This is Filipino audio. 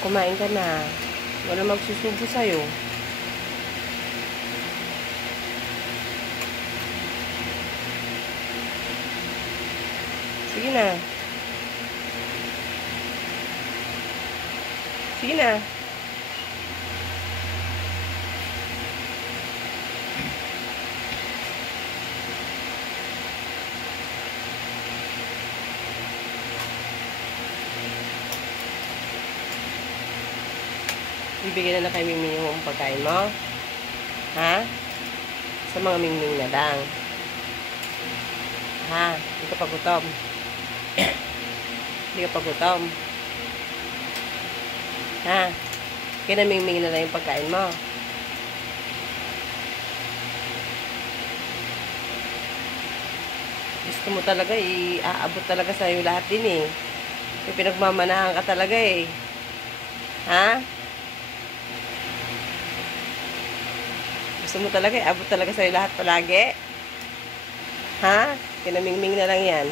Kumain ka na. Wala magsusubo sa'yo. Sige na. Sige na. Bibigyan na kay Mingming yung pagkain mo? Ha? Sa mga Mingming na lang. Ha? Hindi ka pagutom. Hindi ka pagutom. Ha? Kaya na Mingming na lang yung pagkain mo. Gusto mo talaga, aabot talaga sa'yo lahat din eh. May pinagmamanahan ka talaga eh. Ha? Gusto mo talaga, abot talaga sa'yo lahat palagi? Ha? Kinamingming na lang yan.